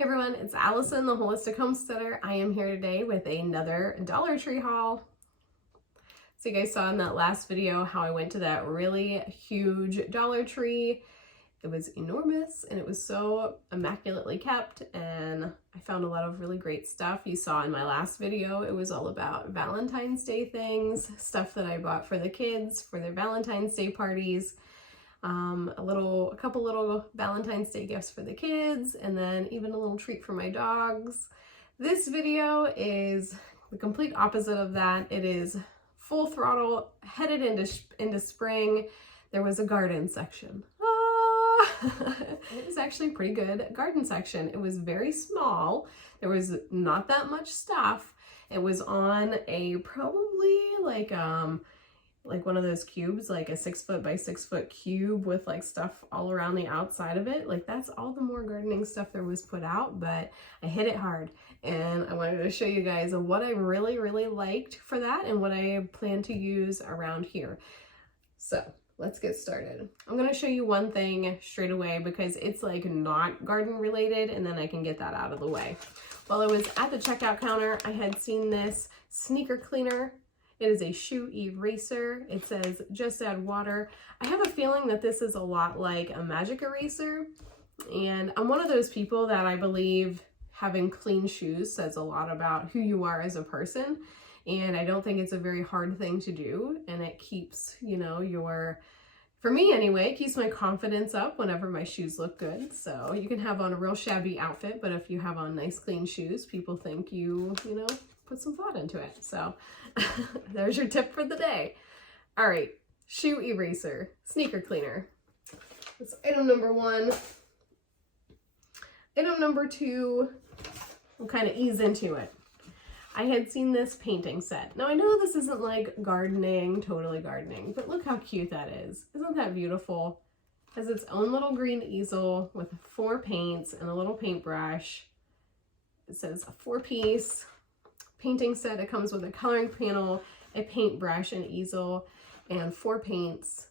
Hey everyone, it's Allison, the Holistic Homesteader. I am here today with another Dollar Tree haul. So you guys saw in that last video how I went to that really huge Dollar Tree. It was enormous and it was so immaculately kept, and I found a lot of really great stuff. You saw in my last video, it was all about Valentine's Day things, stuff that I bought for the kids for their Valentine's Day parties. A couple little Valentine's Day gifts for the kids, and then even a little treat for my dogs. This video is the complete opposite of that. It is full throttle, headed into spring. There was a garden section. It was actually a pretty good garden section. It was very small. There was not that much stuff. It was on a probably like one of those cubes, like a 6 foot by 6 foot cube with like stuff all around the outside of it. Like that's all the more gardening stuff there was put out, but I hit it hard. And I wanted to show you guys what I really liked for that and what I plan to use around here. So let's get started. I'm going to show you one thing straight away because it's like not garden related, and then I can get that out of the way. While I was at the checkout counter, I had seen this sneaker cleaner. It is a shoe eraser. It says just add water. I have a feeling that this is a lot like a magic eraser. And I'm one of those people that I believe having clean shoes says a lot about who you are as a person. And I don't think it's a very hard thing to do. And it keeps, for me anyway, it keeps my confidence up whenever my shoes look good. So you can have on a real shabby outfit, but if you have on nice clean shoes, people think you put some thought into it. So there's your tip for the day. All right, shoe eraser, sneaker cleaner. That's item number one. Item number two, we'll kind of ease into it. I had seen this painting set. Now I know this isn't like gardening, totally gardening, but look how cute that is. Isn't that beautiful? It has its own little green easel with 4 paints and a little paintbrush. It says a 4-piece painting set. It comes with a coloring panel, a paintbrush, an easel, and 4 paints.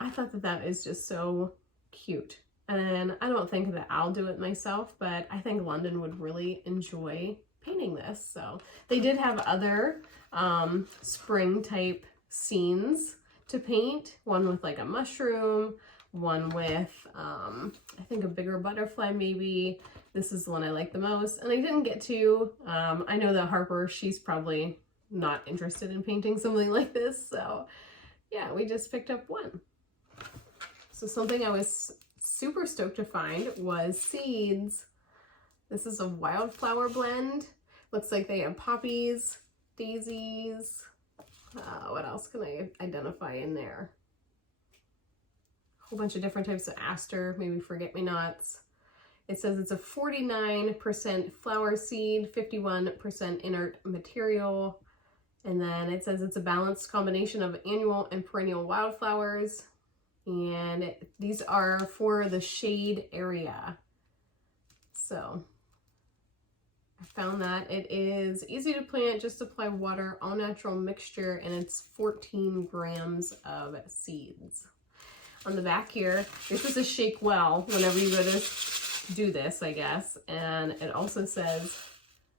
I thought that is just so cute. And I don't think that I'll do it myself, but I think London would really enjoy painting this. So they did have other spring type scenes to paint, one with like a mushroom, one with I think a bigger butterfly maybe. This is the one I like the most, and I didn't get to. I know that Harper, she's probably not interested in painting something like this, so yeah, we just picked up one. So something I was super stoked to find was seeds. This is a Wildflower Blend. Looks like they have poppies, daisies. What else can I identify in there? A whole bunch of different types of aster, maybe forget-me-nots. It says it's a 49% flower seed, 51% inert material. And then it says it's a balanced combination of annual and perennial wildflowers. And these are for the shade area. So I found that it is easy to plant, just apply water, all natural mixture, and it's 14 grams of seeds. On the back here, this is a shake well whenever you go to do this, I guess. And it also says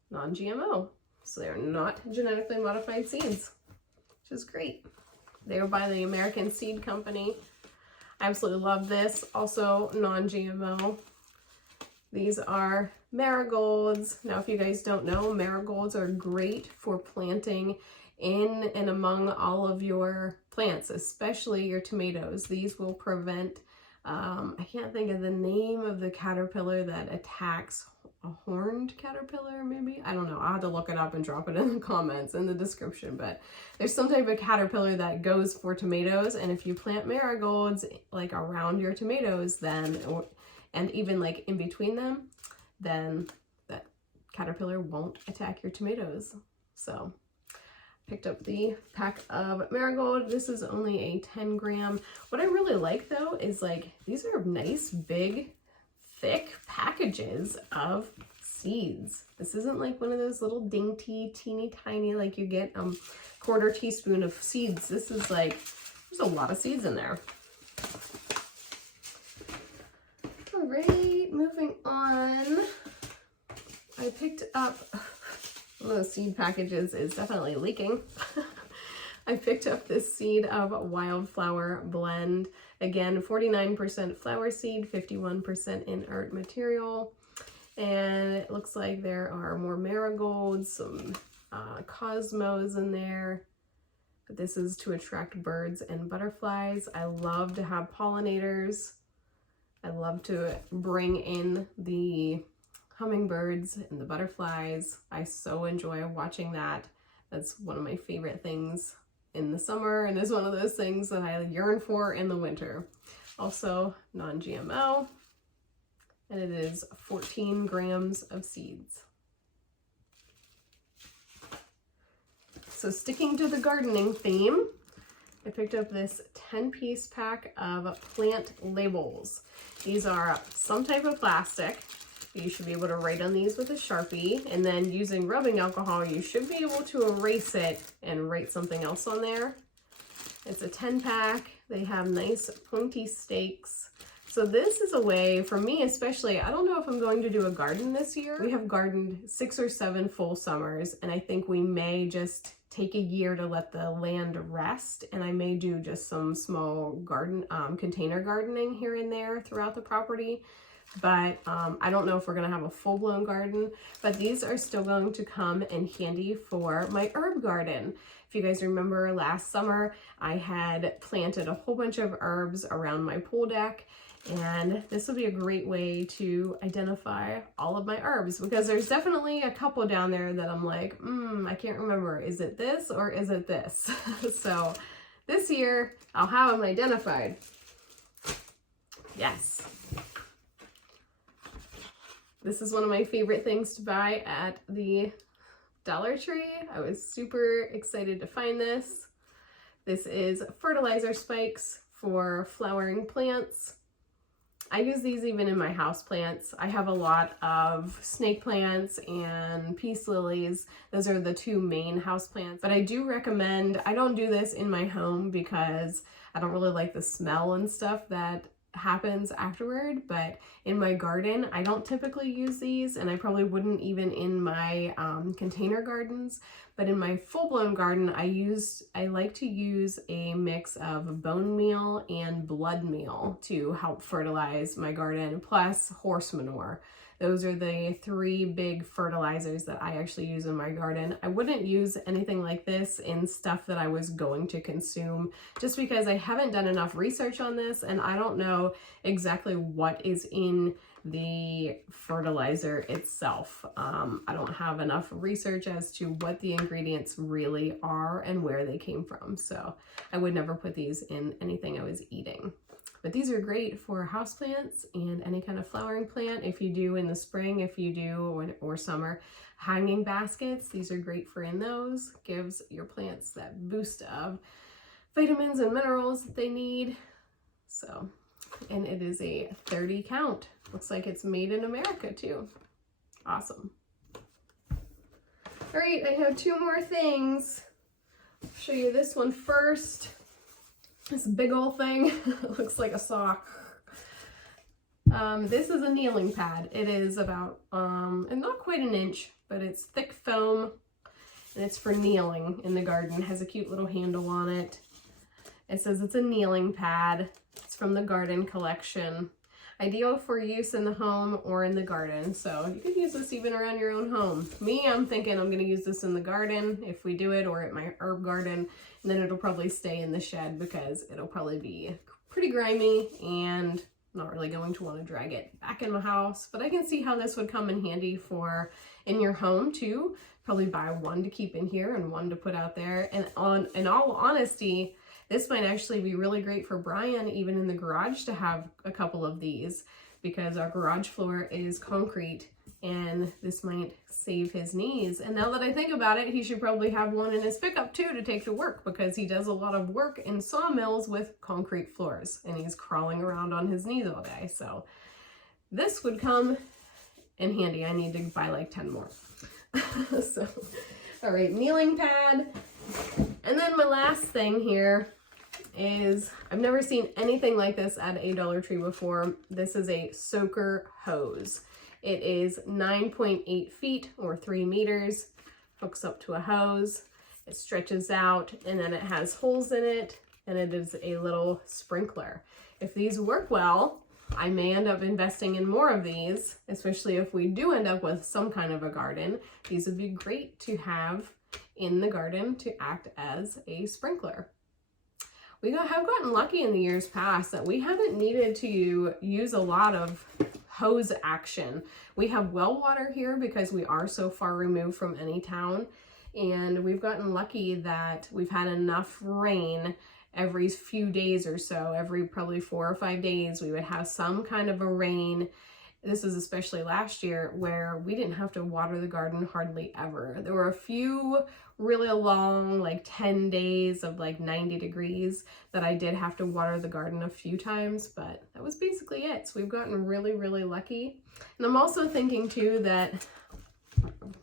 non-GMO. So they're not genetically modified seeds, which is great. They're by the American Seed Company. I absolutely love this. Also non-GMO. These are marigolds. Now, if you guys don't know, marigolds are great for planting in and among all of your plants, especially your tomatoes. These will prevent, I can't think of the name of the caterpillar that attacks, a horned caterpillar maybe? I don't know. I'll have to look it up and drop it in the comments, in the description. But there's some type of caterpillar that goes for tomatoes, and if you plant marigolds like around your tomatoes, then, and even like in between them, then that caterpillar won't attack your tomatoes. So picked up the pack of marigold. This is only a 10 gram. What I really like though is like, these are nice, big, thick packages of seeds. This isn't like one of those little dainty, teeny tiny, like you get a quarter teaspoon of seeds. This is like, there's a lot of seeds in there. All right, moving on. picked up, one of those seed packages is definitely leaking. I picked up this seed of Wildflower Blend. Again, 49% flower seed, 51% inert material. And it looks like there are more marigolds, some cosmos in there. But this is to attract birds and butterflies. I love to have pollinators. I love to bring in the hummingbirds and the butterflies. I so enjoy watching that. That's one of my favorite things in the summer, and is one of those things that I yearn for in the winter. Also non-GMO, and it is 14 grams of seeds. So sticking to the gardening theme, I picked up this 10-piece pack of plant labels. These are some type of plastic. You should be able to write on these with a Sharpie, and then using rubbing alcohol, you should be able to erase it and write something else on there. It's a 10-pack. They have nice pointy stakes. So this is a way, for me especially, I don't know if I'm going to do a garden this year. We have gardened 6 or 7 full summers, and I think we may just take a year to let the land rest, and I may do just some small garden, container gardening here and there throughout the property. But I don't know if we're gonna have a full-blown garden, but these are still going to come in handy for my herb garden. If you guys remember last summer, I had planted a whole bunch of herbs around my pool deck, and this will be a great way to identify all of my herbs, because there's definitely a couple down there that I'm like, I can't remember, is it this or is it this? So this year I'll have them identified. Yes. This is one of my favorite things to buy at the Dollar Tree. I was super excited to find this. This is Fertilizer Spikes for flowering plants. I use these even in my house plants. I have a lot of snake plants and peace lilies. Those are the 2 main house plants. But I do recommend, I don't do this in my home because I don't really like the smell and stuff that happens afterward, but in my garden I don't typically use these, and I probably wouldn't even in my container gardens. But in my full-blown garden I like to use a mix of bone meal and blood meal to help fertilize my garden, plus horse manure. Those are the 3 big fertilizers that I actually use in my garden. I wouldn't use anything like this in stuff that I was going to consume, just because I haven't done enough research on this, and I don't know exactly what is in the fertilizer itself. I don't have enough research as to what the ingredients really are and where they came from. So I would never put these in anything I was eating. But these are great for houseplants and any kind of flowering plant. If you do in the spring, if you do, or summer, hanging baskets, these are great for in those. Gives your plants that boost of vitamins and minerals that they need. So, and it is a 30 count. Looks like it's made in America too. Awesome. All right, I have 2 more things. I'll show you this one first. This big old thing looks like a sock. This is a kneeling pad. It is about, and not quite an inch, but it's thick foam, and it's for kneeling in the garden. It has a cute little handle on it. It says it's a kneeling pad. It's from the garden collection. Ideal for use in the home or in the garden. So you could use this even around your own home. Me, I'm thinking I'm gonna use this in the garden if we do it, or at my herb garden, and then it'll probably stay in the shed because it'll probably be pretty grimy and not really going to want to drag it back in my house. But I can see how this would come in handy for in your home too. Probably buy 1 to keep in here and 1 to put out there. And in all honesty, this might actually be really great for Brian, even in the garage, to have a couple of these, because our garage floor is concrete and this might save his knees. And now that I think about it, he should probably have 1 in his pickup too to take to work, because he does a lot of work in sawmills with concrete floors and he's crawling around on his knees all day. So this would come in handy. I need to buy like 10 more. So, all right, kneeling pad. And then my last thing here is, I've never seen anything like this at a Dollar Tree before. This is a soaker hose. It is 9.8 feet or 3 meters, hooks up to a hose. It stretches out, and then it has holes in it, and it is a little sprinkler. If these work well, I may end up investing in more of these, especially if we do end up with some kind of a garden. These would be great to have in the garden to act as a sprinkler. We have gotten lucky in the years past that we haven't needed to use a lot of hose action. We have well water here because we are so far removed from any town, and we've gotten lucky that we've had enough rain every few days or so. Every probably 4 or 5 days we would have some kind of a rain. This is especially last year where we didn't have to water the garden hardly ever. There were a few really long, like 10 days of like 90 degrees that I did have to water the garden a few times, but that was basically it. So we've gotten really, really lucky. And I'm also thinking too that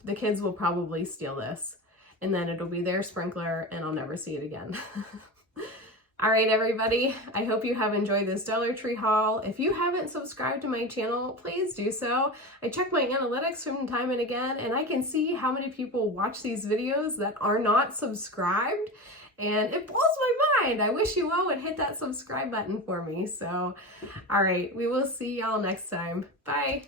the kids will probably steal this, and then it'll be their sprinkler and I'll never see it again. All right, everybody, I hope you have enjoyed this Dollar Tree haul. If you haven't subscribed to my channel, please do so. I check my analytics from time and again, and I can see how many people watch these videos that are not subscribed, and it blows my mind. I wish you all would hit that subscribe button for me. So, all right, we will see y'all next time. Bye.